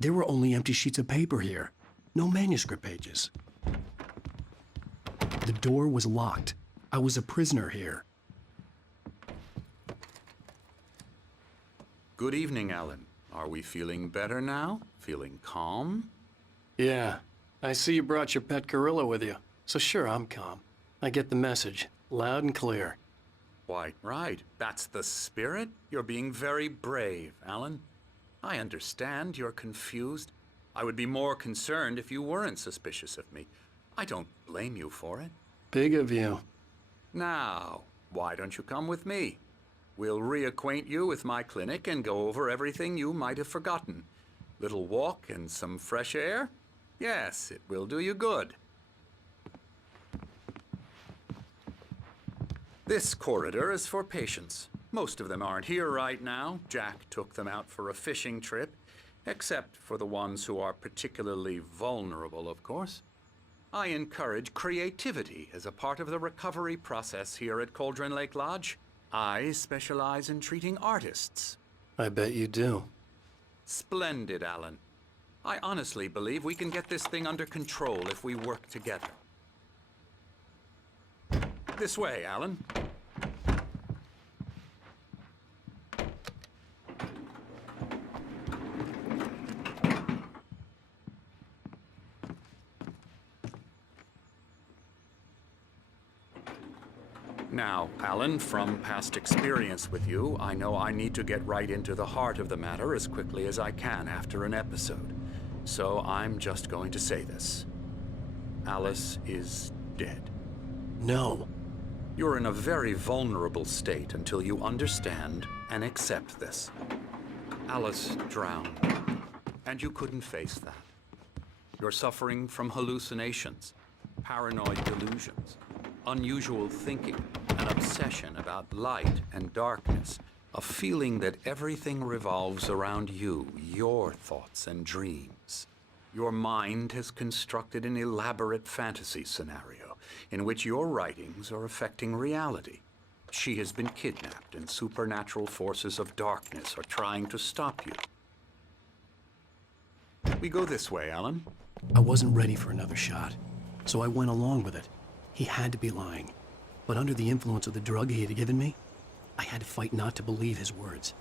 There were only empty sheets of paper here. No manuscript pages. The door was locked. I was a prisoner here. Good evening, Alan. Are we feeling better now? Feeling calm? Yeah. I see you brought your pet gorilla with you. So sure, I'm calm. I get the message. Loud and clear. Quite right. That's the spirit. You're being very brave, Alan. I understand you're confused. I would be more concerned if you weren't suspicious of me. I don't blame you for it. Big of you. Now, why don't you come with me? We'll reacquaint you with my clinic and go over everything you might have forgotten. Little walk and some fresh air? Yes, it will do you good. This corridor is for patients. Most of them aren't here right now. Jack took them out for a fishing trip, except for the ones who are particularly vulnerable, of course. I encourage creativity as a part of the recovery process here at Cauldron Lake Lodge. I specialize in treating artists. I bet you do. Splendid, Alan. I honestly believe we can get this thing under control if we work together. This way, Alan. Now, Alan, from past experience with you, I know I need to get right into the heart of the matter as quickly as I can after an episode. So I'm just going to say this. Alice is dead. No. You're in a very vulnerable state until you understand and accept this. Alice drowned, and you couldn't face that. You're suffering from hallucinations, paranoid delusions, unusual thinking, an obsession about light and darkness, a feeling that everything revolves around you, your thoughts and dreams. Your mind has constructed an elaborate fantasy scenario in which your writings are affecting reality. She has been kidnapped, and supernatural forces of darkness are trying to stop you. We go this way, Alan. I wasn't ready for another shot, so I went along with it. He had to be lying. But under the influence of the drug he had given me, I had to fight not to believe his words.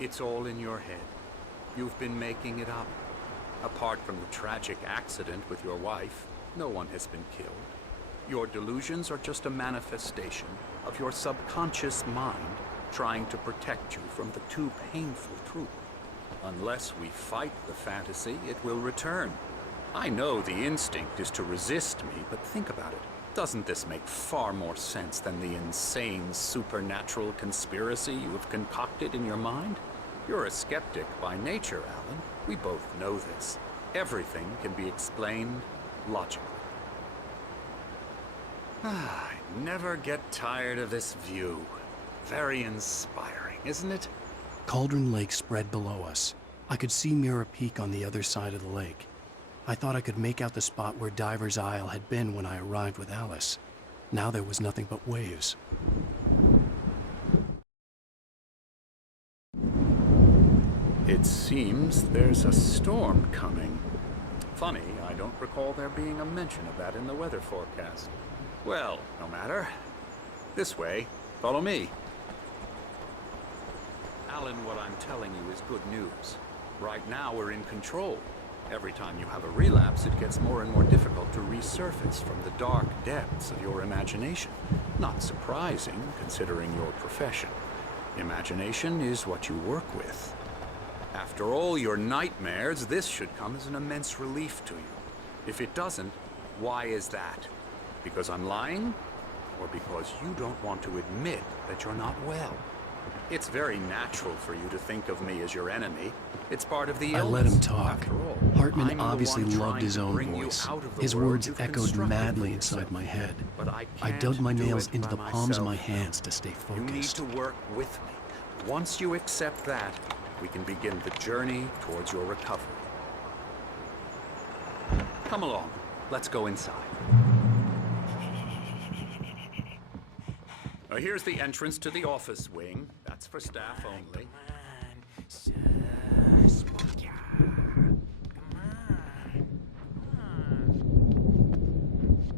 It's all in your head. You've been making it up. Apart from the tragic accident with your wife, no one has been killed. Your delusions are just a manifestation of your subconscious mind trying to protect you from the too painful truth. Unless we fight the fantasy, it will return. I know the instinct is to resist me, but think about it. Doesn't this make far more sense than the insane supernatural conspiracy you have concocted in your mind? You're a skeptic by nature, Alan. We both know this. Everything can be explained logically. I never get tired of this view. Very inspiring, isn't it? Cauldron Lake spread below us. I could see Mirror Peak on the other side of the lake. I thought I could make out the spot where Diver's Isle had been when I arrived with Alice. Now there was nothing but waves. It seems there's a storm coming. Funny, I don't recall there being a mention of that in the weather forecast. Well, no matter. This way. Follow me. Alan, what I'm telling you is good news. Right now we're in control. Every time you have a relapse, it gets more and more difficult to resurface from the dark depths of your imagination. Not surprising, considering your profession. Imagination is what you work with. After all your nightmares, this should come as an immense relief to you. If it doesn't, why is that? Because I'm lying? or because you don't want to admit that you're not well. It's very natural for you to think of me as your enemy. It's part of the illness. I let him talk. After all, Hartman I'm the obviously one loved trying his to own bring you voice. out of the His world words you've echoed constructed madly for inside yourself. my head. But I I can't dug my do nails it into by the palms of my myself. hands to stay You need focused. to work with me. Once you accept that, we can begin the journey towards your recovery. Come along. Let's go inside. Here's the entrance to the office wing. That's for staff only.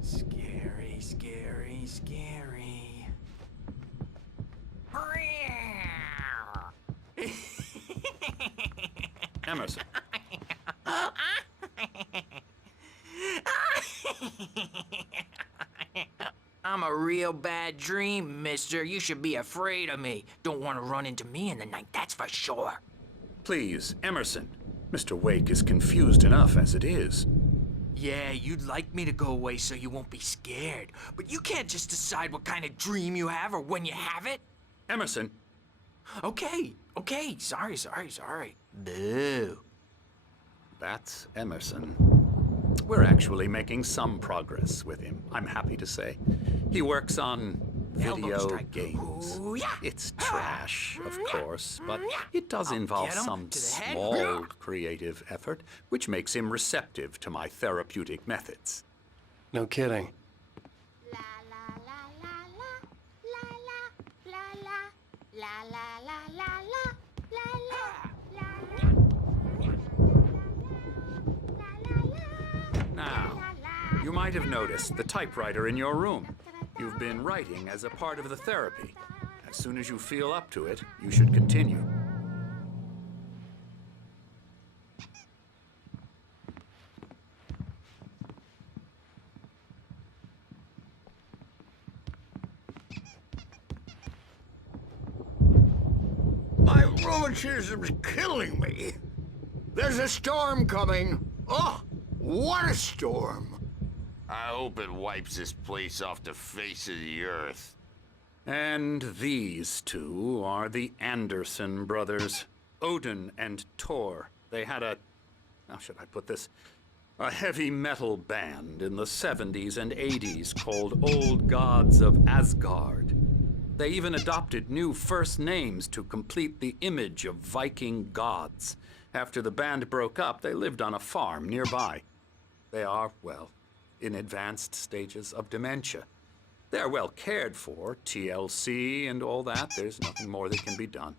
Scary, scary, scary. Emerson. I'm a real bad dream, mister. You should be afraid of me. Don't want to run into me in the night, that's for sure. Please, Emerson. Mr. Wake is confused enough as it is. Yeah, you'd like me to go away so you won't be scared. But you can't just decide what kind of dream you have or when you have it. Emerson. Okay, sorry. Boo. That's Emerson. We're actually making some progress with him, I'm happy to say. He works on Elbow video strike. games. Ooh, yeah. It's trash, of course, but it does I'll involve get him some to the head. small creative effort, which makes him receptive to my therapeutic methods. No kidding. La la la la la la la la la la la Now, you might have noticed the typewriter in your room. You've been writing as a part of the therapy. As soon as you feel up to it, you should continue. My rheumatism's killing me. There's a storm coming. Oh, what a storm. I hope it wipes this place off the face of the earth. And these two are the Anderson brothers, Odin and Thor. They had how should I put this? A heavy metal band in the 70s and 80s called Old Gods of Asgard. They even adopted new first names to complete the image of Viking gods. After the band broke up, they lived on a farm nearby. They are, well, in advanced stages of dementia. They're well cared for, TLC and all that. There's nothing more that can be done.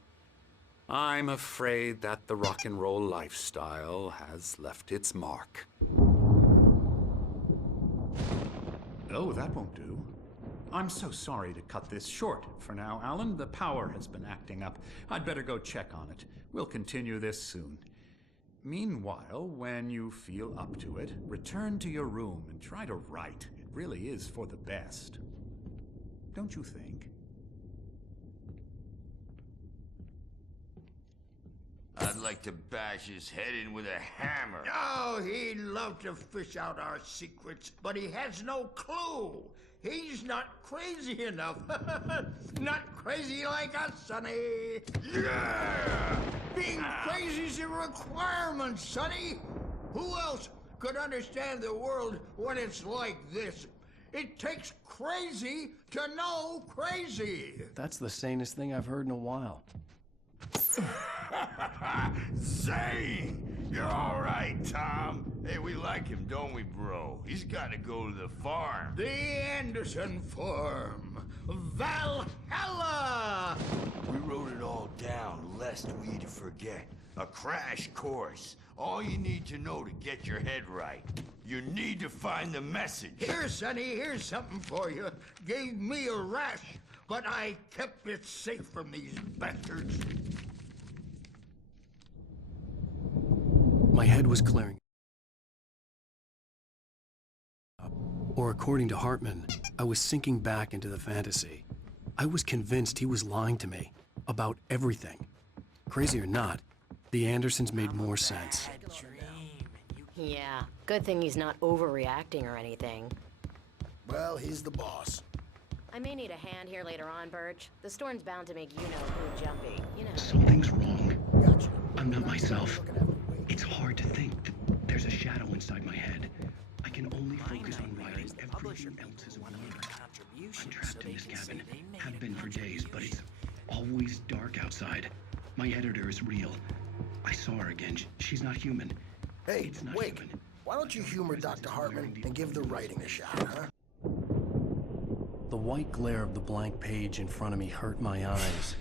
I'm afraid that the rock and roll lifestyle has left its mark. Oh, that won't do. I'm so sorry to cut this short for now, Alan. The power has been acting up. I'd better go check on it. We'll continue this soon. Meanwhile, when you feel up to it, return to your room and try to write. It really is for the best. Don't you think? I'd like to bash his head in with a hammer. Oh, he'd love to fish out our secrets, but he has no clue. He's not crazy enough. Not crazy like us, Sonny. Yeah! Being crazy's a requirement, Sonny. Who else could understand the world when it's like this? It takes crazy to know crazy. That's the sanest thing I've heard in a while. Zane! You're all right, Tom. Hey, we like him, don't we, bro? He's got to go to the farm. The Anderson Farm. Valhalla! We wrote it all down, lest we to forget. A crash course. All you need to know to get your head right. You need to find the message. Here, Sonny, here's something for you. Gave me a rash, but I kept it safe from these bastards. My head was clearing. Or according to Hartman, I was sinking back into the fantasy. I was convinced he was lying to me about everything. Crazy or not, the Andersons made more sense. Yeah, good thing he's not overreacting or anything. Well, he's the boss. I may need a hand here later on, Birch. The storm's bound to make you-know-who jumpy. You know how they Something's wrong. Gotcha. I'm not myself. Looking after Wake. It's hard to think that there's a shadow inside my head. I can only focus on writing. Everything else is a blur. I'm trapped in this cabin. Have been for days, but it's always dark outside. My editor is real. I saw her again. She's not human. Hey, It's not Wake, human. why don't you humor Dr. Hartman and give the writing a shot, huh? The white glare of the blank page in front of me hurt my eyes.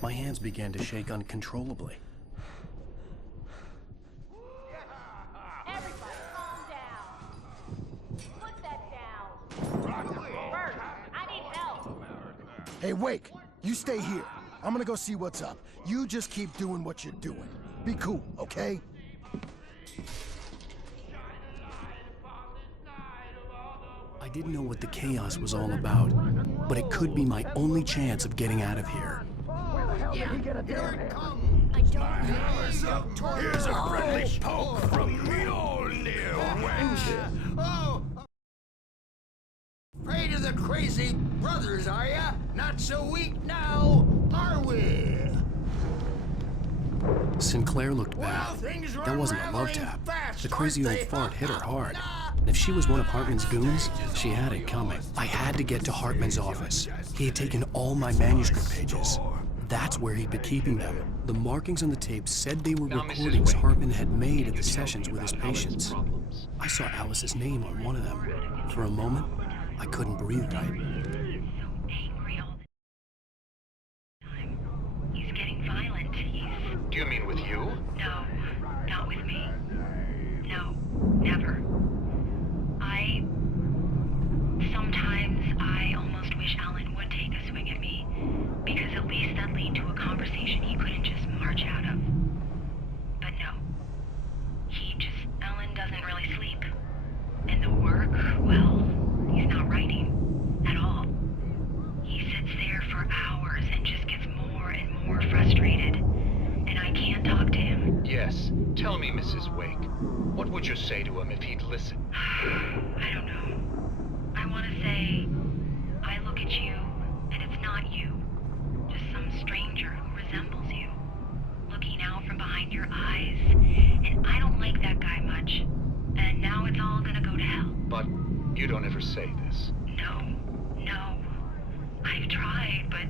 My hands began to shake uncontrollably. Everybody, calm down. Put that down. Bert, I need help. Hey, Wake, you stay here. I'm gonna go see what's up. You just keep doing what you're doing. Be cool, okay? I didn't know what the chaos was all about, but it could be my only chance of getting out of here. Here it comes. I don't Here's a friendly poke from the old near wench. Oh! Afraid of the crazy brothers, are ya? Not so weak now, are we? Sinclair looked bad. Well, things are That wasn't a love unraveling tap. fast, The crazy old aren't they? fart hit her hard. And if she was one of Hartman's goons, she had it coming. I had to get to Hartman's office. He had taken all my manuscript pages. That's where he'd been keeping them. The markings on the tape said they were Now, Mrs. recordings Wake, Hartman had made can at you the tell sessions me with his about Alice's patients. problems? I saw Alice's name on one of them. For a moment, I couldn't breathe right. Angry all the time. He's getting violent. Do you mean with you? No, not with me. No, never. Sometimes I almost wish Alan would take a swing at me, because at least that'd lead to a conversation he couldn't just march out of. But no. Alan doesn't really sleep. And the work, well, he's not writing at all. He sits there for hours and just gets more and more frustrated. And I can't talk to him. Yes. Tell me, Mrs. Wake. What would you say to him if he'd listen? I don't know. I want to say, I look at you, and it's not you. Just some stranger who resembles you. Looking out from behind your eyes. And I don't like that guy much. And now it's all gonna go to hell. But you don't ever say this. No. I've tried, but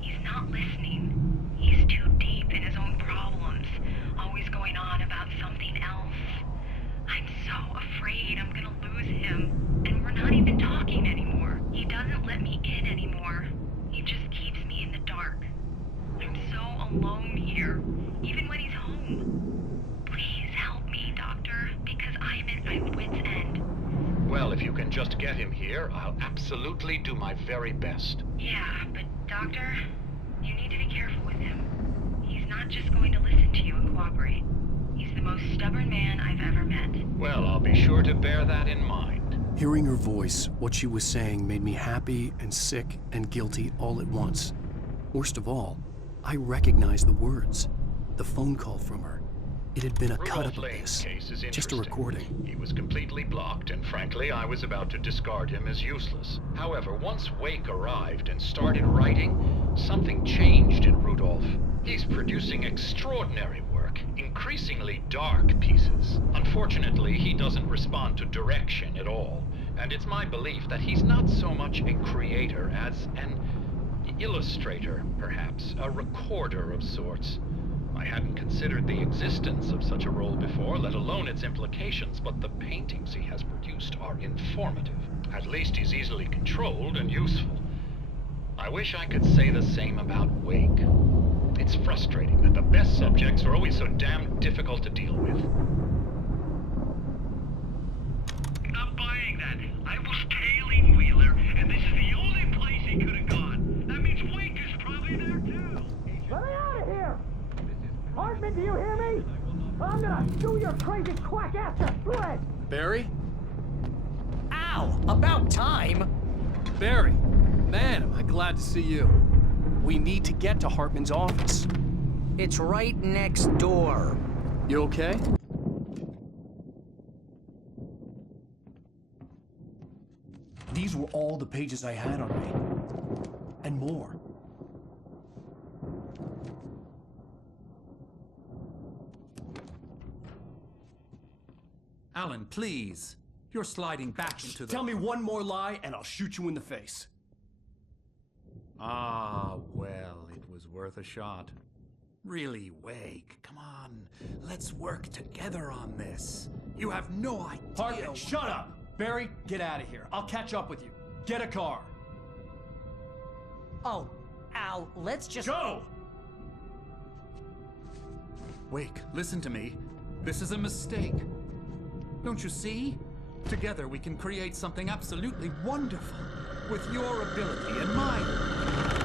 he's not listening. He's too deep in his own problems, always going on about something else. I'm so afraid I'm gonna lose him, and we're not even talking anymore. He doesn't let me in anymore. He just keeps me in the dark. I'm so alone here, even when he's home. Please help me, Doctor, because I'm at my wit's end. Well, if you can just get him here, I'll absolutely do my very best. Yeah, but Doctor, you need to be careful with him. He's not just going to listen to you and cooperate. He's the most stubborn man I've ever met. Well, I'll be sure to bear that in mind. Hearing her voice, what she was saying made me happy and sick and guilty all at once. Worst of all, I recognized the words. The phone call from her. It had been a cut-up of Lane's this. case is Just a interesting. recording. He was completely blocked, and frankly, I was about to discard him as useless. However, once Wake arrived and started writing, something changed in Rudolph. He's producing extraordinary work, increasingly dark pieces. Unfortunately, he doesn't respond to direction at all, and it's my belief that he's not so much a creator as an illustrator, perhaps, a recorder of sorts. I hadn't considered the existence of such a role before, let alone its implications, but the paintings he has produced are informative. At least he's easily controlled and useful. I wish I could say the same about Wake. It's frustrating that the best subjects are always so damn difficult to deal with. Not buying that. I was tailing Wheeler, and this is the only place he could have gone. That means Wake is probably there too. Let me out of here! Hartman, do you hear me? I'm gonna chew your crazy quack ass to shreds! Barry? Ow! About time! Barry! Man, am I glad to see you. We need to get to Hartman's office. It's right next door. You okay? were all the pages I had on me. And more. Alan, please. You're sliding back into the... Tell me one more lie and I'll shoot you in the face. Ah, well, it was worth a shot. Really, Wake, come on. Let's work together on this. You have no idea... Hartman, shut up! Barry, get out of here. I'll catch up with you. Get a car. Oh, Al, let's just... Go! Wake, listen to me. This is a mistake. Don't you see? Together we can create something absolutely wonderful. With your ability and mine.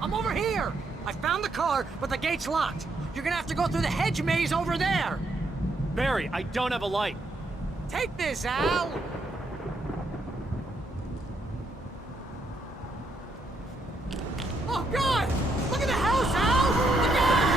I'm over here! I found the car, but the gate's locked. You're gonna have to go through the hedge maze over there! Barry, I don't have a light. Take this, Al! Oh, God! Look at the house, Al! Look out!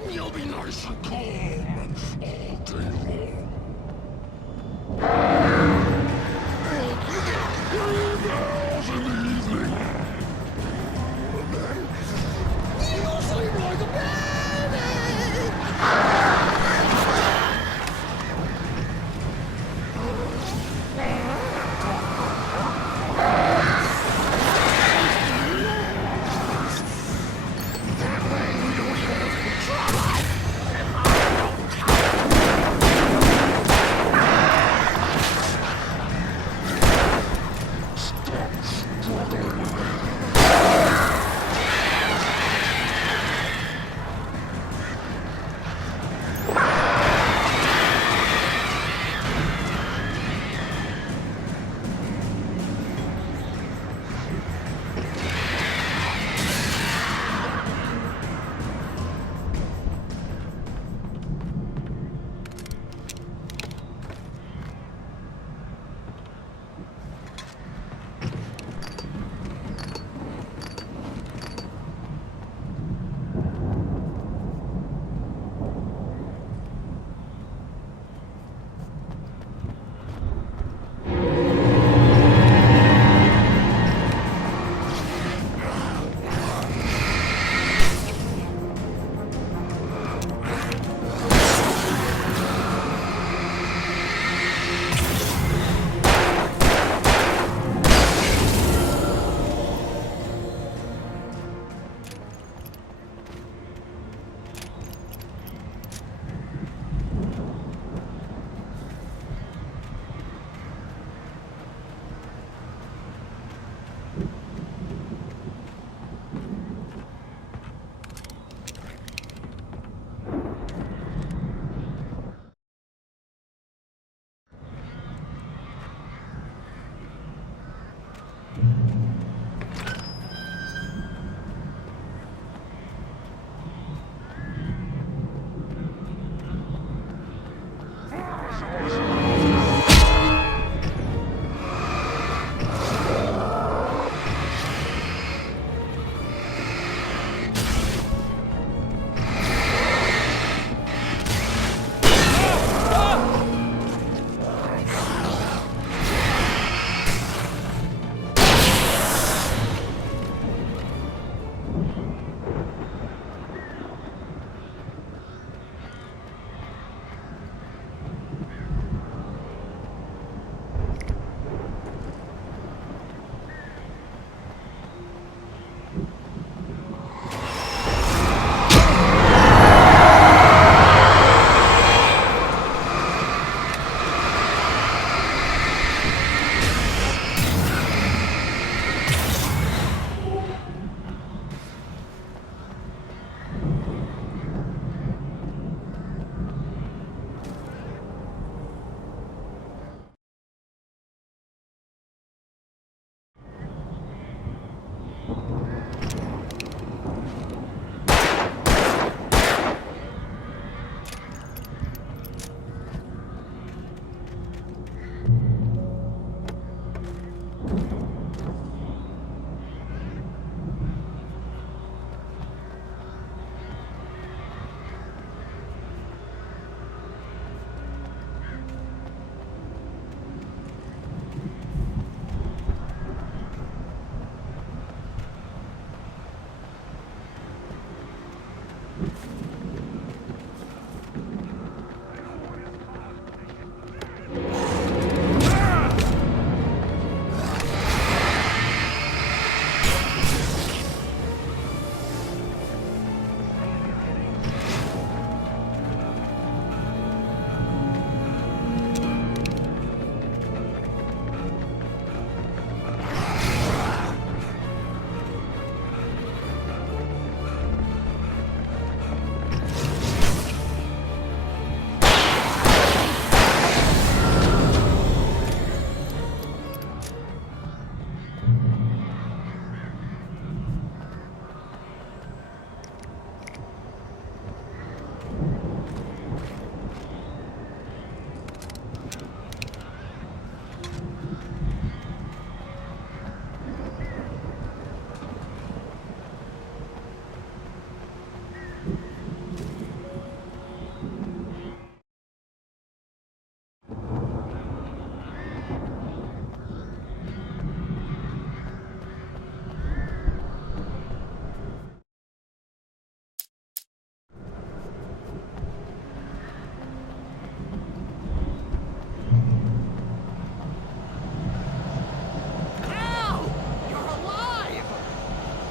Then you'll be nice and calm all day long. You get pretty girls in the evening. And then you sleep like a baby.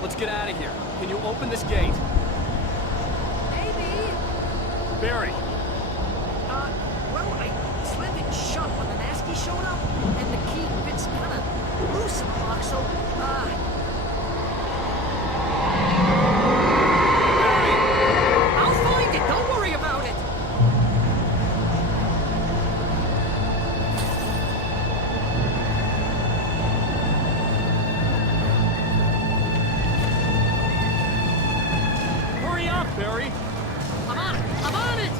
Let's get out of here. Can you open this gate? Maybe. Barry! Well, I slammed it shut when the nasty showed up, and the key fits kind of loose in the lock, so, I'll find it, don't worry about it! Hurry up, Barry! I'm on it! I'm on it!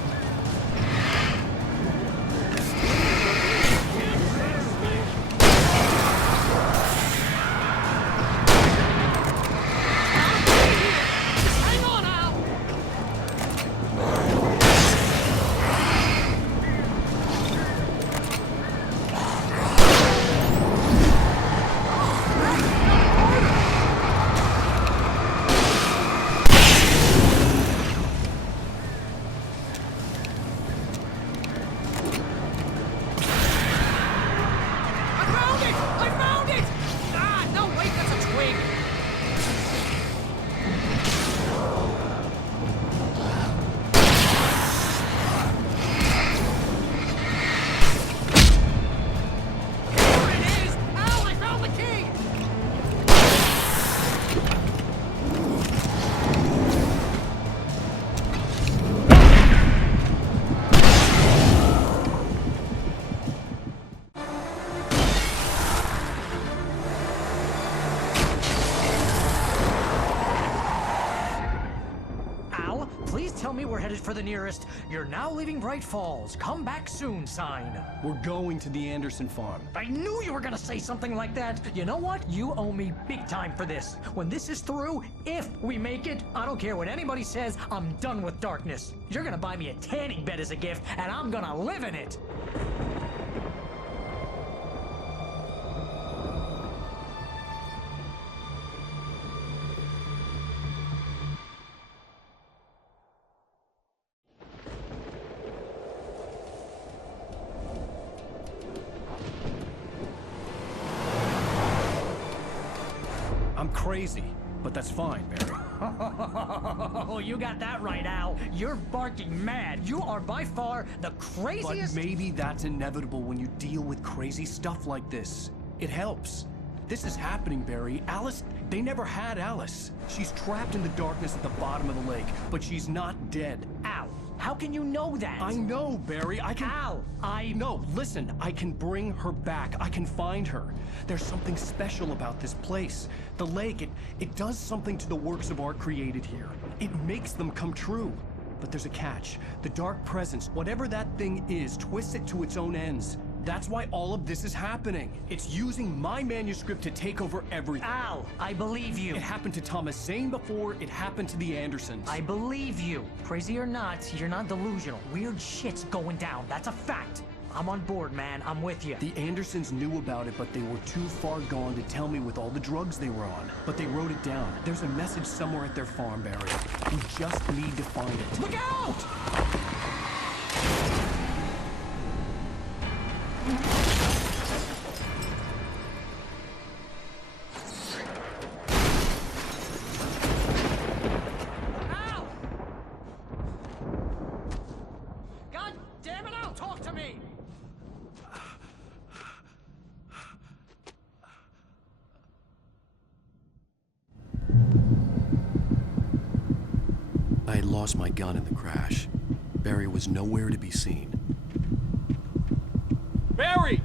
Hang on, Al! I found it! I found it! Ah, no, wait, that's a twig. There it is! Al, I found the key! Al, please tell me we're headed for the nearest "You're now leaving Bright Falls. Come back soon" sign. We're going to the Anderson farm. I knew you were gonna say something like that. You know what? You owe me big time for this. When this is through, if we make it, I don't care what anybody says, I'm done with darkness. You're gonna buy me a tanning bed as a gift, and I'm gonna live in it. I'm crazy, but that's fine, Barry. Oh, you got that right, Al. You're barking mad. You are by far the craziest. But maybe that's inevitable when you deal with crazy stuff like this. It helps. This is happening, Barry. Alice, they never had Alice. She's trapped in the darkness at the bottom of the lake, but she's not dead. Al, how can you know that? I know, Barry. I can... Al, No, listen. I can bring her back. I can find her. There's something special about this place. The lake, it does something to the works of art created here. It makes them come true. But there's a catch. The dark presence, whatever that thing is, twists it to its own ends. That's why all of this is happening. It's using my manuscript to take over everything. Al, I believe you. It happened to Thomas Zane before, it happened to the Andersons. I believe you. Crazy or not, you're not delusional. Weird shit's going down. That's a fact. I'm on board, man. I'm with you. The Andersons knew about it, but they were too far gone to tell me with all the drugs they were on. But they wrote it down. There's a message somewhere at their farm, Barry. We just need to find it. Look out! Al! God damn it, Al, talk to me! I had lost my gun in the crash. Barry was nowhere to be seen. Barry!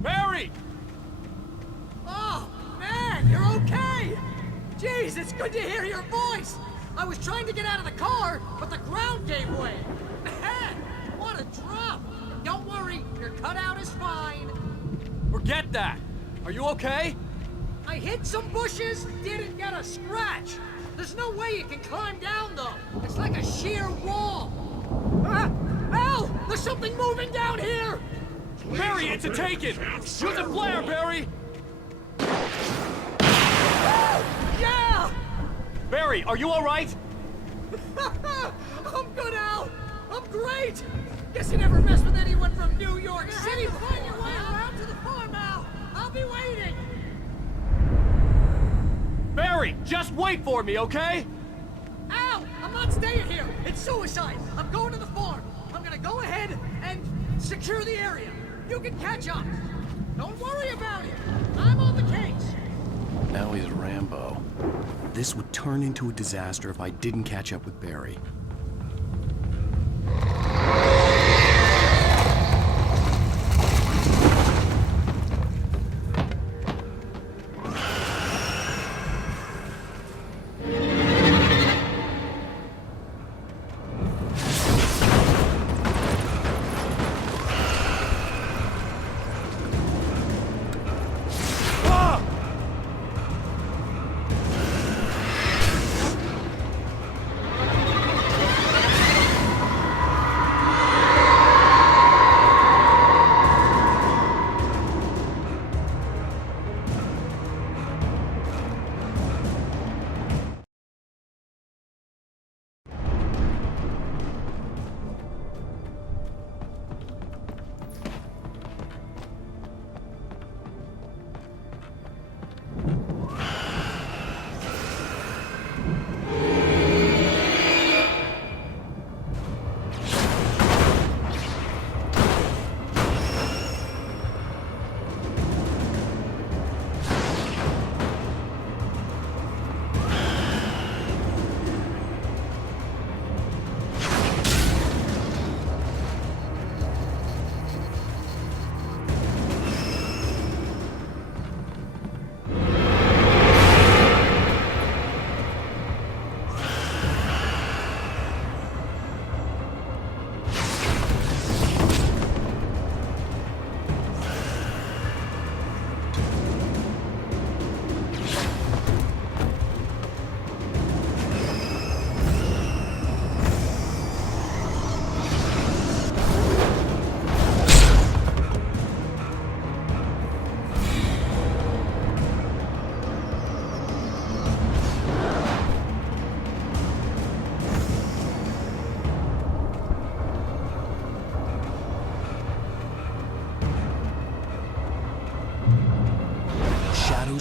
Barry! Oh, man, you're okay! Jeez, it's good to hear your voice! I was trying to get out of the car, but the ground gave way. Man, what a drop! Don't worry, your cutout is fine. Forget that! Are you okay? I hit some bushes, didn't get a scratch. There's no way you can climb down, though. It's like a sheer wall. Ah! Al! There's something moving down here! Barry, it's a taken! Use a flare, Barry! Yeah! Barry, are you alright? I'm good, Al! I'm great! Guess you never mess with anyone from New York City. Find your way around to the farm, Al! I'll be waiting! Barry! Barry, just wait for me, okay? Al, I'm not staying here. It's suicide. I'm going to the farm. I'm gonna go ahead and secure the area. You can catch up. Don't worry about it. I'm on the case. Now he's Rambo. This would turn into a disaster if I didn't catch up with Barry.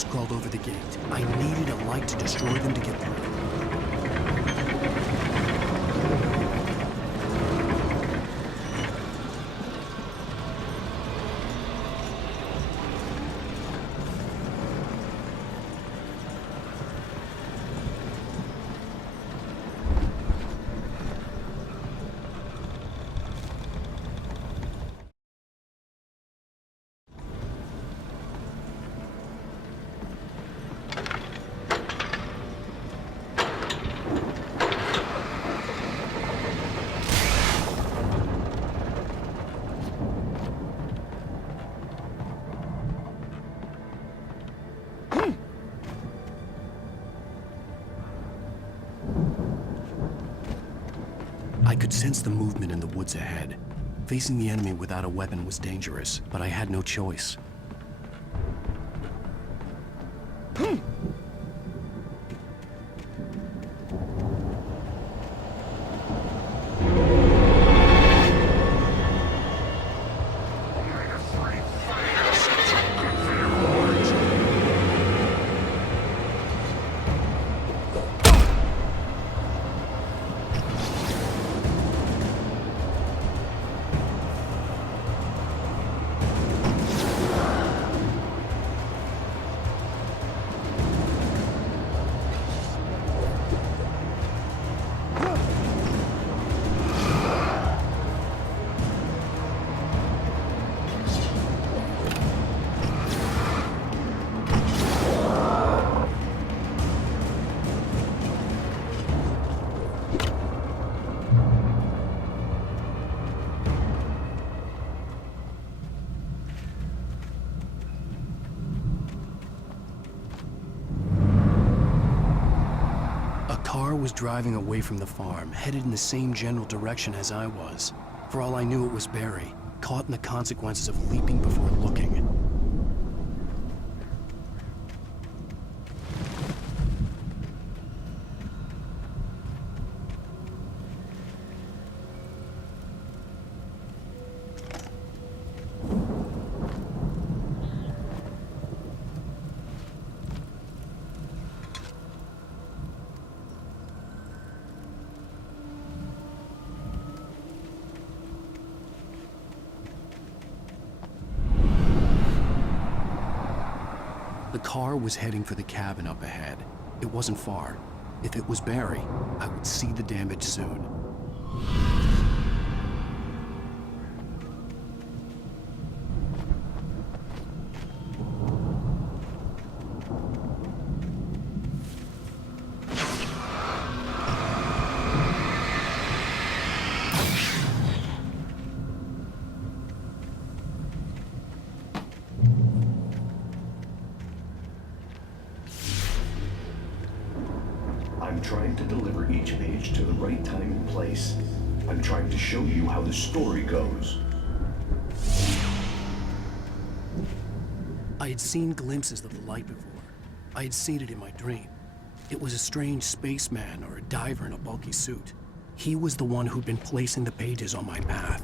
Crawled over the gate. I needed a light to destroy them to get through. I could sense the movement in the woods ahead. Facing the enemy without a weapon was dangerous, but I had no choice. Was driving away from the farm, headed in the same general direction as I was. For all I knew, it was Barry, caught in the consequences of leaping before looking. car was heading for the cabin up ahead. It wasn't far. If it was Barry, I would see the damage soon. I'm trying to deliver each page to the right time and place. I'm trying to show you how the story goes. I had seen glimpses of the light before. I had seen it in my dream. It was a strange spaceman or a diver in a bulky suit. He was the one who'd been placing the pages on my path.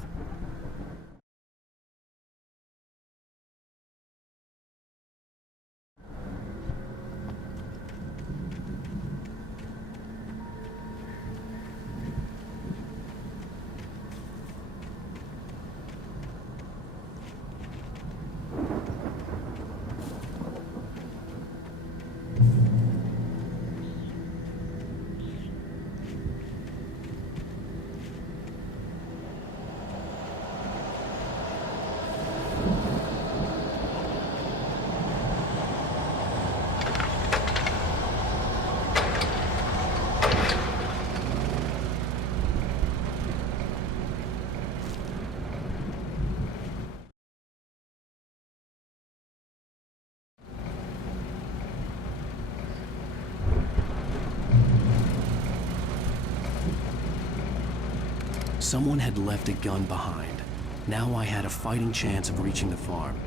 Someone had left a gun behind. Now I had a fighting chance of reaching the farm.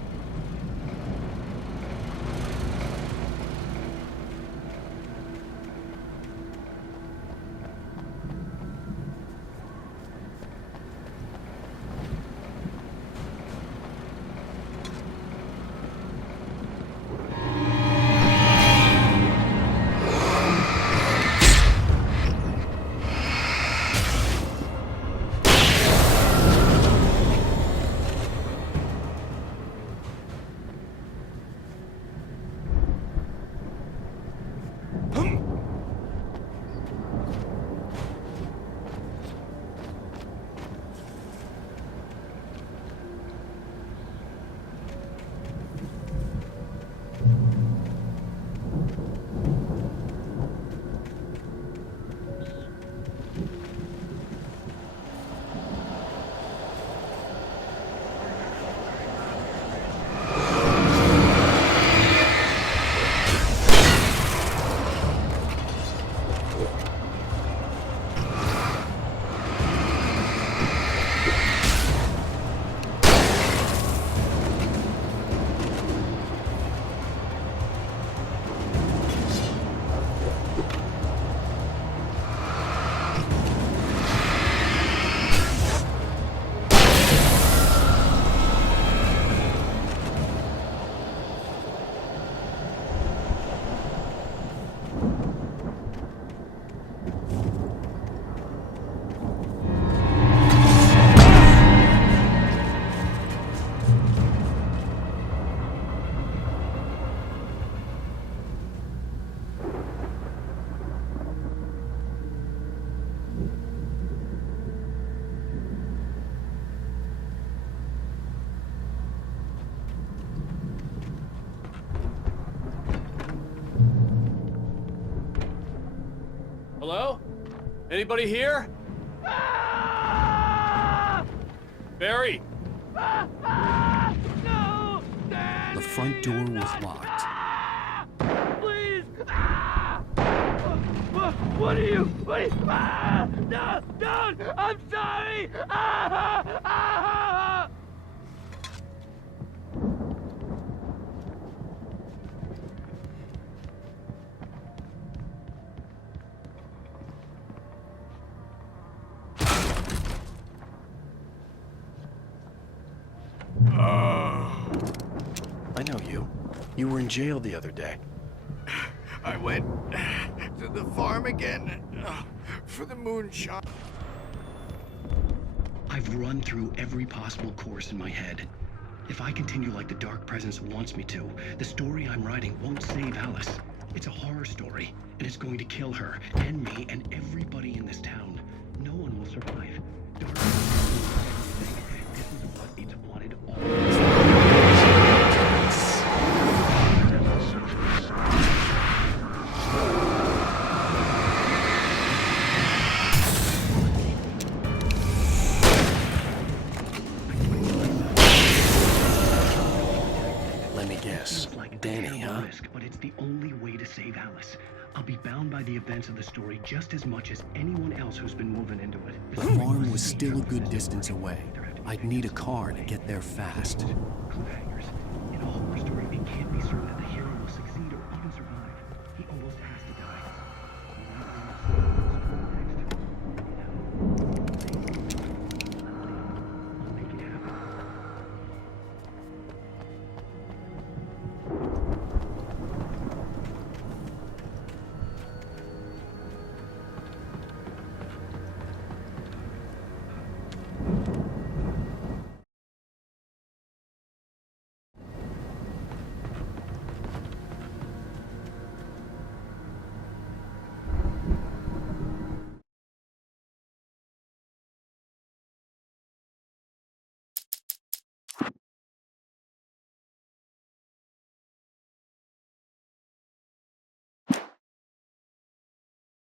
Hello? Anybody here? Barry! No! Dad! The front door was locked. Please! What are you? No! Don't! I'm sorry! I know you. You were in jail the other day. I went to the farm again for the moonshine. I've run through every possible course in my head. If I continue like the Dark Presence wants me to, the story I'm writing won't save Alice. It's a horror story, and it's going to kill her, and me, and everybody in this town. No one will survive. Dark Presence will do everything. This is what it's wanted all this time. Let me guess. Danny, huh? Risk, but it's the only way to save Alice. I'll be bound by the events of the story just as much as anyone else who's been moving into it. The farm was still a good distance away. I'd need a car to get there fast. Cliffhangers. In a horror story, it can't be certain that